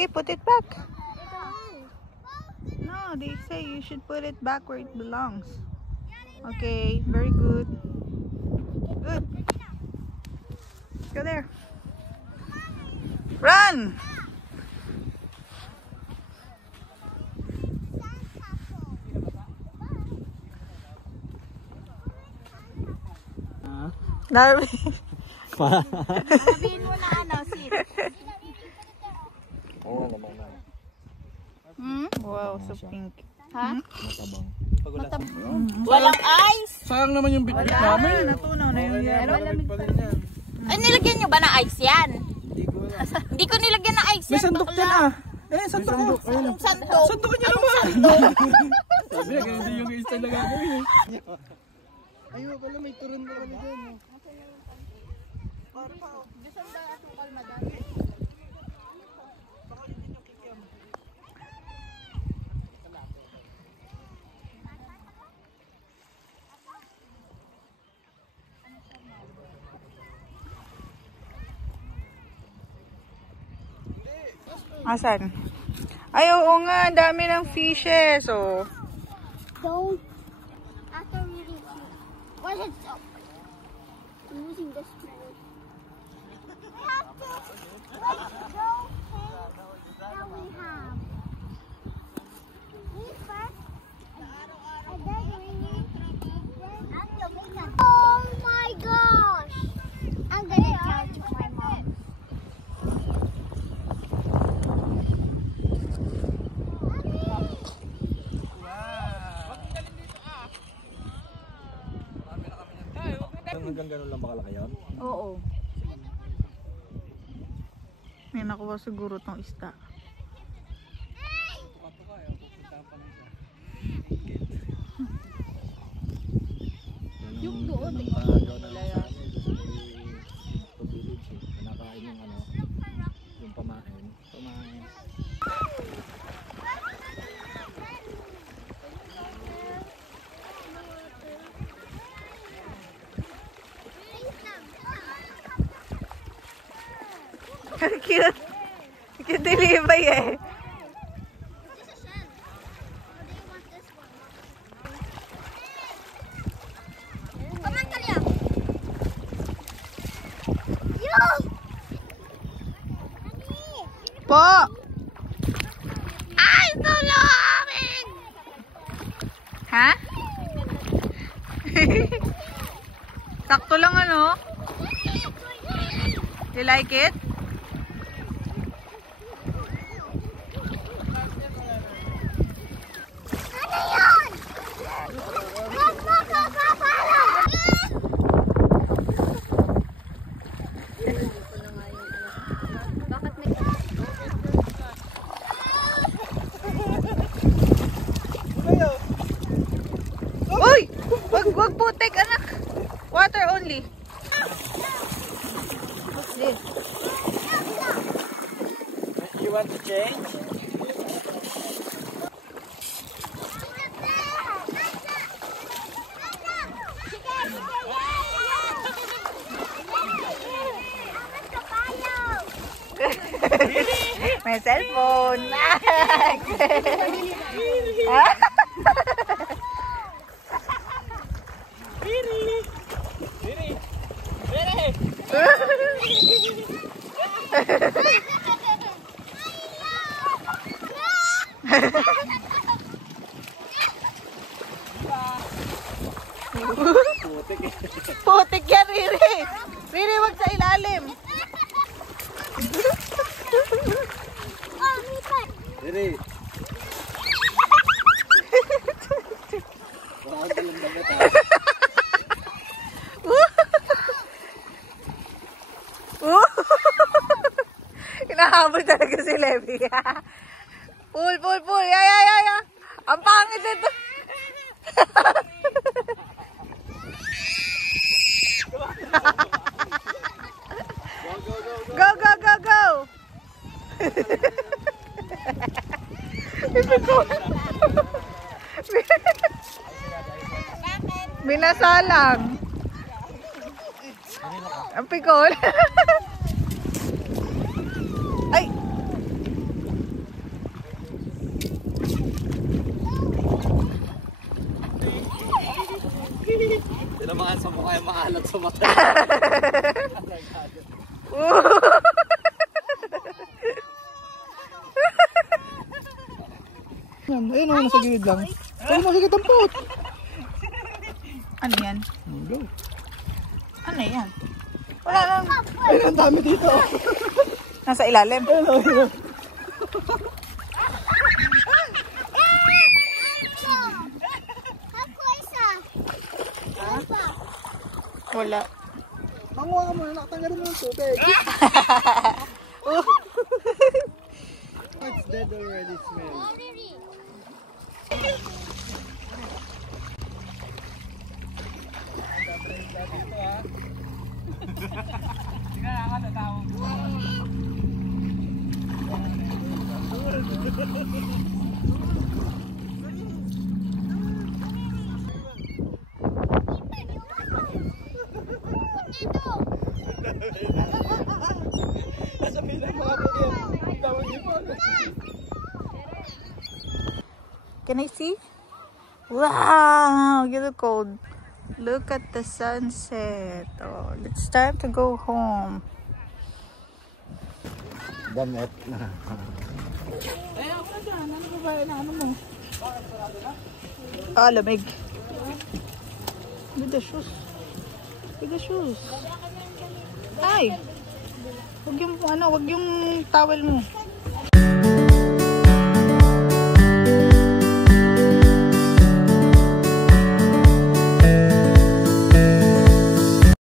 Okay, put it back. No, they say you should put it back where it belongs. Okay, very good. Good. Go there. Run! Darwin. Sabihin mo na ano, sit. Wow, so pink. Ha? Matabang. Walang ice. Sayang naman yung bitbit namin. Natunaw na yung yero. Ay, nilagyan nyo ba ng ice yan? Hindi ko nilagyan ng ice yan. May sandok dyan ah. Eh, sandok ko. Anong sandok? Sandok niya naman. Sabi na, ganun din yung isa na gagawin. Ayun pala, may turon pa kami dyan. Asan? Ay, oo nga. Dami ng fishes. Oh. Don't. After reading, what is it? I'm using this tool. We have to let go that we have. Read first, and then read. Oh my gosh! I'm gonna tell it to my mom. Hanggang ganun lang ba kalaki yun? Oo. May nakuha siguro tong isda. Yung doon, kinakain yung ano, yung pamain. Cute. Cute dilibay eh. Come on, Kalia. Po! Ay, tulungan! Ha? Sakto lang ano? You like it? Uy! Wag putik anak. Water only. You want to change? May cellphone. Putik yan, Riri. Riri, wag sa ilalim. Diri. Wala ka lang dagat ha. Hinahabol talaga si Levi. Pull. Ya. Ang pangit ito. Go. Binasalang. Ang pikol. Ay. Tinamaan sa mukha yung maalat sa mata. Yan, ayun o, nasa gilid lang. Ayun, makikita ang pot. Ano yan? Go. Ano yan? Wala lang. Ayun, ang dami dito. Nasa ilalim. Wala. Panguha ka muna, nakatanggalin mo ng tubig. It's dead already, smell. Can I see? Wow, you look cold. Look at the sunset. Oh, it's time to go home. Damit. Ay, ako na dyan. Ano ba ba? Ano mo? Ah, lamig. With the shoes. With the shoes. Ay! Huwag yung, wag yung towel mo.